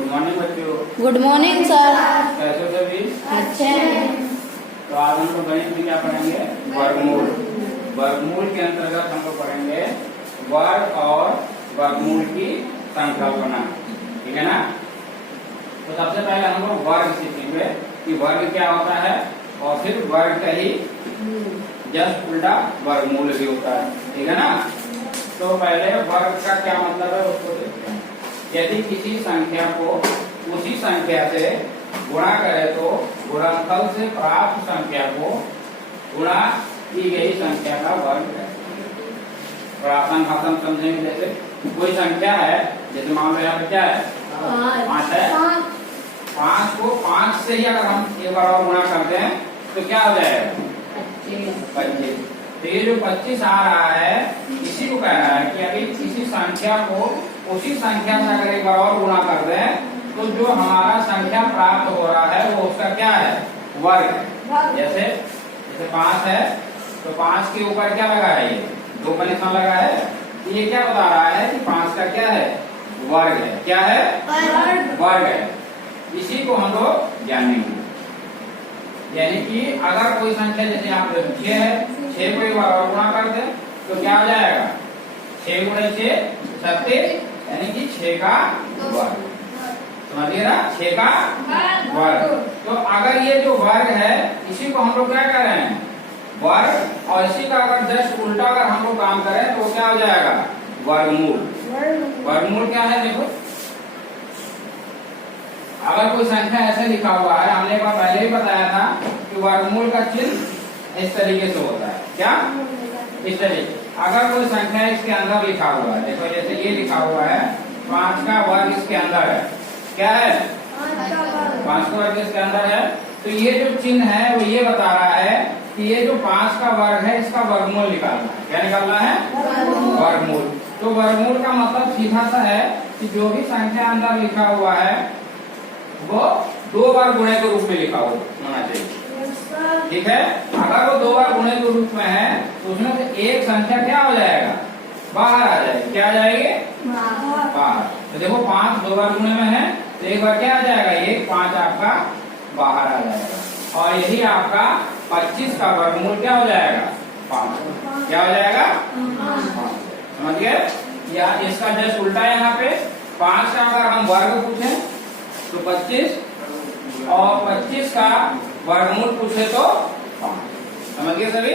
Good morning बच्चों। Good morning sir. कैसे हो सभी? अच्छे हैं। तो आज हम लोग गणित में क्या पढ़ेंगे? वर्गमूल। वर्गमूल के अंतर्गत हम लोग पढ़ेंगे वर्ग और वर्गमूल की संकल्पना। ठीक है ना? तो सबसे पहले हम लोग वर्ग सीखेंगे कि वर्ग क्या होता है, और फिर वर्ग का ही जस्ट उल्टा वर्गमूल भी होता है। ठीक है ना? तो पहले वर्ग का क्या मतलब है उसको देखते हैं। यदि किसी संख्या को उसी संख्या से गुणा करें तो गुणनफल से प्राप्त संख्या को गुणा की गई संख्या का वर्ग है। और आसान भाषा में समझेंगे, जैसे कोई संख्या है, जैसे मान लो यहाँ पे क्या है, 5 है। 5 को 5 से ही अगर हम एक बार और गुणा करते हैं तो क्या हो जाएगा? 25। तो ये जो 25 आ रहा है, इसी को कह रहा है कि अभी किसी संख्या को उसी संख्या से अगर एक बार और गुणा कर दें तो जो हमारा संख्या प्राप्त हो रहा है वो उसका क्या है? वर्ग है। जैसे 5 है तो 5 के ऊपर क्या लगा है? ये 2 का निशान लगा है। तो ये क्या बता रहा है कि 5 का क्या है? वर्ग है। क्या है? वर्ग है। इसी को हम लोग जानेंगे। यानी कि अगर कोई संख्या, जैसे यहाँ पे 6 है, 6 को एक बार और गुणा कर दे तो क्या हो जाएगा? 6 गुणे 6 36, यानी कि 6 का वर्ग। समझिए ना? 6 का वर्ग। तो अगर ये जो वर्ग है इसी को हम लोग क्या कर रहे हैं? वर्ग। और इसी का अगर जस्ट उल्टा अगर हम लोग काम करें तो क्या हो जाएगा? वर्गमूल। वर्गमूल क्या है? देखो, अगर कोई संख्या ऐसे लिखा हुआ है, हमने एक बार पहले ही बताया था कि वर्गमूल का चिन्ह इस तरीके से होता है। क्या? इस तरीके। अगर कोई संख्या इसके अंदर लिखा हुआ है, देखो जैसे ये लिखा हुआ है 5 का वर्ग इसके अंदर है। क्या है? 5 का वर्ग इसके अंदर है। तो ये जो चिन्ह है वो ये बता रहा है कि ये जो 5 का वर्ग है इसका वर्गमूल निकालना है। क्या निकालना है? वर्गमूल। तो वर्गमूल का मतलब सीधा सा है कि जो भी संख्या अंदर लिखा हुआ है वो 2 बार गुणे के रूप में लिखा होना चाहिए। ठीक है? अगर वो 2 बार गुणे के रूप में है तो उसमें से एक संख्या क्या हो जाएगा? बाहर आ जाएगी। क्या आ जाएगी? बाहर। तो देखो 5 2 बार गुणे में है तो एक बार क्या आ जाएगा? ये 5 आपका बाहर आ जाएगा। और यही आपका 25 का वर्गमूल क्या हो जाएगा? 5। क्या हो जाएगा? 5। समझ गए? या इसका जस्ट उल्टा यहाँ पे 5 का अगर हम वर्ग पूछे तो 25, और 25 का वर्गमूल पूछे तो 5। समझ गए सभी?